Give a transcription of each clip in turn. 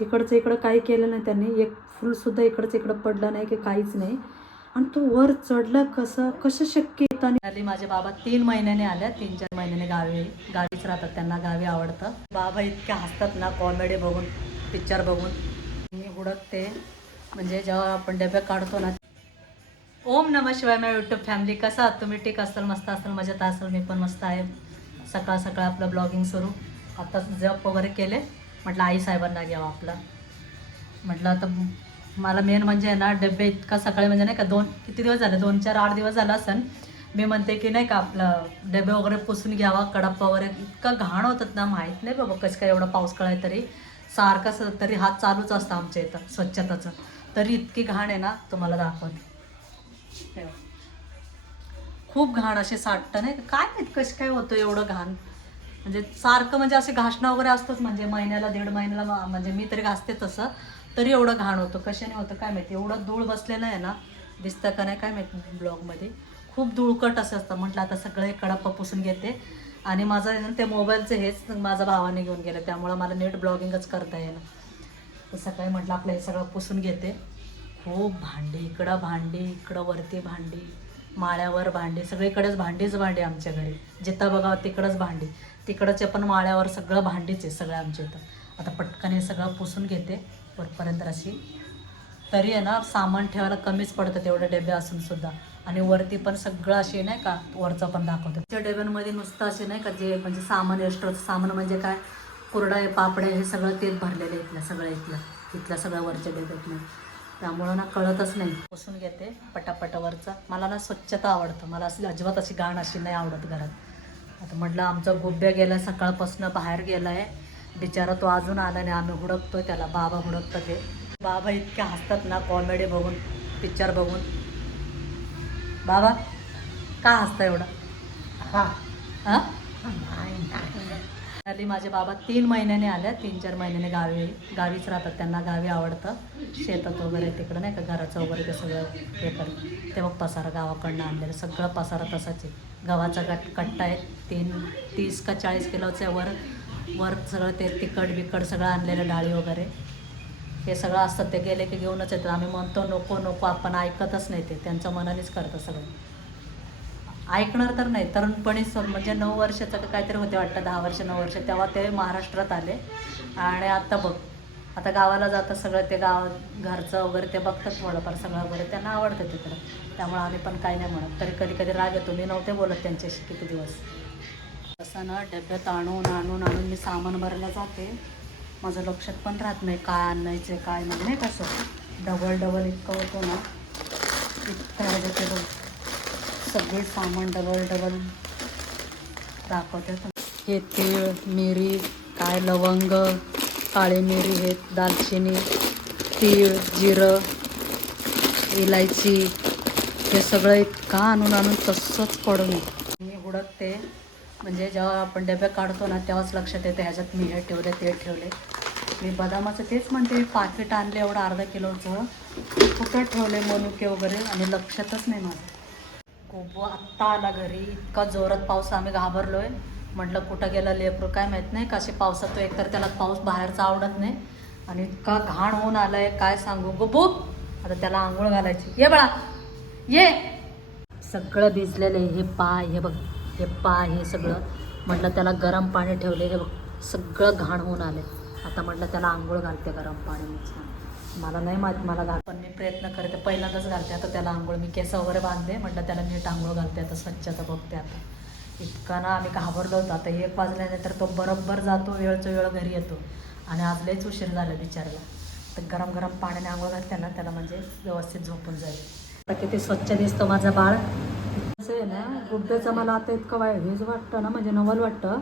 इकडचं इकडं काही केलं नाही त्यांनी, एक फुलसुद्धा इकडचं इकडं पडलं नाही की काहीच नाही. आणि तो वर चढला कसं शक्य येतं. आणि माझे बाबा 3 महिन्याने आल्या, 3-4 महिन्याने गावीच राहतात, त्यांना गावी आवडतं. बाबा इतके हसतात ना कॉमेडी बघून, पिक्चर बघून. मी हुडकते म्हणजे जेव्हा आपण डबे काढतो ना. ओम नमः शिवाय माझ्या यूट्यूब फॅमिली, कसा आहात तुम्ही? ठीक असाल, मस्त असाल, मजेत असाल, मी पण मस्त आहे. सकाळ सकाळ आपलं ब्लॉगिंग सुरू. आता जप वगैरे केले, म्हटलं आई साहेबांना घ्यावं आपलं. म्हटलं आता मला मेन म्हणजे आहे ना, डबे इतका सकाळी म्हणजे नाही का, किती दिवस झाले, 2-4-8 दिवस झाला असेल. मी म्हणते की नाही का आपलं डबे वगैरे पुसून घ्यावा, कडप वगैरे इतकं घाण होतात ना, माहीत नाही बाबा कसं काय एवढा पाऊस कळाय तरी सारखं तरी हात चालूच असतं आमच्या इथं स्वच्छताचं. तरी इतकी घाण आहे ना, तुम्हाला दाखवते. खूप घाण असे साठतं नाही काय माहीत कसं काय होतं एवढं घाण. म्हणजे सारखं म्हणजे असे घासणं वगैरे असतंच, म्हणजे महिन्याला 1.5 महिन्याला, म्हणजे मी तरी घासते तसं. तरी एवढं घाण होतं, कशाने होतं काय माहिती. एवढं धूळ बसलेलं आहे ना, दिसतं का नाही काय माहिती ब्लॉगमध्ये. खूप धूळकट असं असतं. म्हटलं आता सगळे कडप पुसून घेते. आणि माझं ते मोबाईलचं हेच माझ्या भावाने घेऊन गेलं, त्यामुळं मला नीट ब्लॉगिंगच करता येईल. तर सकाळी म्हटलं आपलं हे सगळं पुसून घेते. खूप भांडी, इकडं वरती भांडी, माळ्यावर भांडी, सगळीकडेच भांडीच भांडी आमच्या घरी. जिथं बघावं तिकडंच भांडी, तिकडचे पण माळ्यावर सगळं भांडीच आहे सगळं आमच्या इथं. आता पटकन हे सगळं पुसून घेते वरपर्यंत अशी. तरी आहे ना सामान ठेवायला कमीच पडतं तेवढे डबे असून सुद्धा. आणि वरती पण सगळं असे नाही का, वरचं पण दाखवतं. त्या डब्यांमध्ये नुसतं असे नाही का, जे म्हणजे सामान एक्स्ट्राचं सामान म्हणजे काय, कुरडा पापडे हे सगळं तेच भरलेलं इथल्या सगळ्या वरच्या डब्यातनं. त्यामुळं ना कळतच नाही. पुसून घेते पटापटावरचं. मला ना स्वच्छता आवडतं, मला अशी अजिबात अशी घाण अशी नाही आवडत घरात. आता म्हटलं आमचा गुब्ब्या गेला सकाळपासून बाहेर गेला आहे बिचारा, तो अजून आला नाही. आम्ही हुडकतोय त्याला, बाबा हुडकतं ते. बाबा इतके हसतात ना कॉमेडी बघून, पिक्चर बघून. बाबा का हसता एवढं? हां आली माझे बाबा 3 महिन्याने आल्या, 3-4 महिन्याने गावीच राहतात, त्यांना गावी आवडतं. शेतात वगैरे तिकडं नाही का, घराचं वगैरे ते सगळं हे करतं. ते मग पसारा गावाकडनं आणलेलं सगळं पसारा तसाच आहे. गव्हाचा कट्टा आहे, 30 का 40 किलोचं आहे. वर सगळं ते तिखट सगळं आणलेलं, डाळी वगैरे हे सगळं असतं. ते गेले की घेऊनच येतात. आम्ही म्हणतो नको नको, आपण ऐकतच नाही, ते त्यांच्या मनानेच करतं सगळं. ऐकणार तर नाही. तरुणपणी म्हणजे 9 वर्षाचं का काहीतरी होते वाटतं, 10 वर्ष 9 वर्ष, तेव्हा ते महाराष्ट्रात आले. आणि आता बघ, आता गावाला जातं सगळं, ते घरचं वगैरे ते बघतात थोडंफार सगळं वगैरे, त्यांना आवडतं तिकडं. त्यामुळे आम्ही पण काही नाही म्हणत. तरी कधी कधी राग येतो, मी नव्हते बोलत त्यांच्याशी किती दिवस. तसं ना डब्यात आणून मी सामान भरायला जाते, माझं लक्षात पण राहत नाही काय आणायचं काय नाही कसं डबल इतकं होतं ना. इतकं ह्याच्यात ते बघ सगळे सामान डबल दाखवते. हे तीळ, मिरी, काय लवंग, काळी मिरी, हे दालचिनी, तीळ, जिरं, इलायची, हे सगळं इतकं आणून तसंच पडून मी हुडकते. म्हणजे जेव्हा आपण डबे काढतो ना तेव्हाच लक्षात येते ह्याच्यात मी हे ठेवले ते ठेवले. मी बदामाचं तेच म्हणते, मी पाकिट आणले एवढं अर्धा किलोचं, कुठं ठेवले मनुके वगैरे, आणि लक्षातच नाही माझं. खूप आत्ता आला घरी, इतका जोरात पाऊस, आम्ही घाबरलोय. म्हटलं कुठं गेला लेकरू काय माहीत नाही. कशी पावसात एकतर त्याला पाऊस बाहेरचा आवडत नाही, आणि इतका घाण होऊन आलाय काय सांगू. गुब्बू आता त्याला आंघोळ घालायची, ये बाळा ये. सगळं भिजलेलं आहे, हे पाय, हे बघ हे पाय, हे सगळं. म्हटलं त्याला गरम पाणी ठेवले, हे बघ सगळं घाण होऊन आले. आता म्हटलं त्याला आंघोळ घालते गरम पाणी. मला नाही माहीत मला घाल, पण मी प्रयत्न करते, पहिल्यांदाच घालते आता त्याला आंघोळ. मी केस वगैरे बांधले, म्हटलं त्याला नीट आंघोळ घालते आता, स्वच्छता बघते आता. इतका ना आम्ही घाबरलो होतो. आता 1 वाजल्याने तर तो बरोबर जातो, वेळचं वेळ घरी येतो. आणि आज लयच उशीर झाला बिचारायला. तर गरम पाण्याने आंघोळ घालते ना त्याला, म्हणजे व्यवस्थित झोपून जाईल. आता किती स्वच्छ दिसतं माझं बाळ. असं आहे ना गुड्ड्याचं, मला आता इतकं हेच वाटतं ना, म्हणजे नवल वाटतं.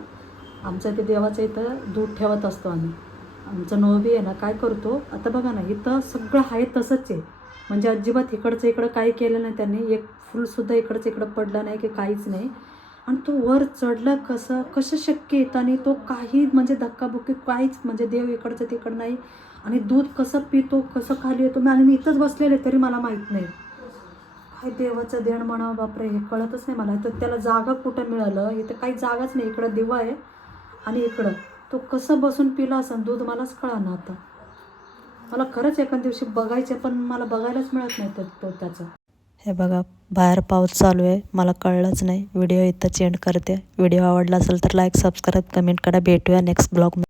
आमचं ते देवाचं इथं दूध ठेवत असतो आम्ही. आमचं नवबी आहे ना, काय करतो आता बघा ना, इथं सगळं आहे तसंच आहे. म्हणजे अजिबात इकडचं इकडं काही केलं नाही त्यांनी, एक फुलसुद्धा इकडचं इकडं पडलं नाही की काहीच नाही. आणि तो वर चढला कसं शक्य येतं. आणि तो काही म्हणजे धक्काबुक्की काहीच, म्हणजे देव इकडचं तिकडं नाही. आणि दूध कसं पितो, कसं खाली येतो. आणि मी इथंच बसलेले तरी मला माहीत नाही. काय देवाचं देण म्हणावं बापरे, हे कळतच नाही मला. तर त्याला जागा कुठं मिळालं, इथं काही जागाच नाही. इकडं दिवा आहे आणि इकडं तो कसं बसून पिला असं दूध, मलाच कळा ना आता. मला खरंच एखाद्या दिवशी बघायचं, पण मला बघायलाच मिळत नाही तो त्याचं. हे बघा बाहेर पाऊस चालू आहे, मला कळलंच नाही. व्हिडिओ इथं एंड करते. व्हिडिओ आवडला असेल तर लाईक, सबस्क्राईब, कमेंट करा. भेटूया नेक्स्ट ब्लॉग.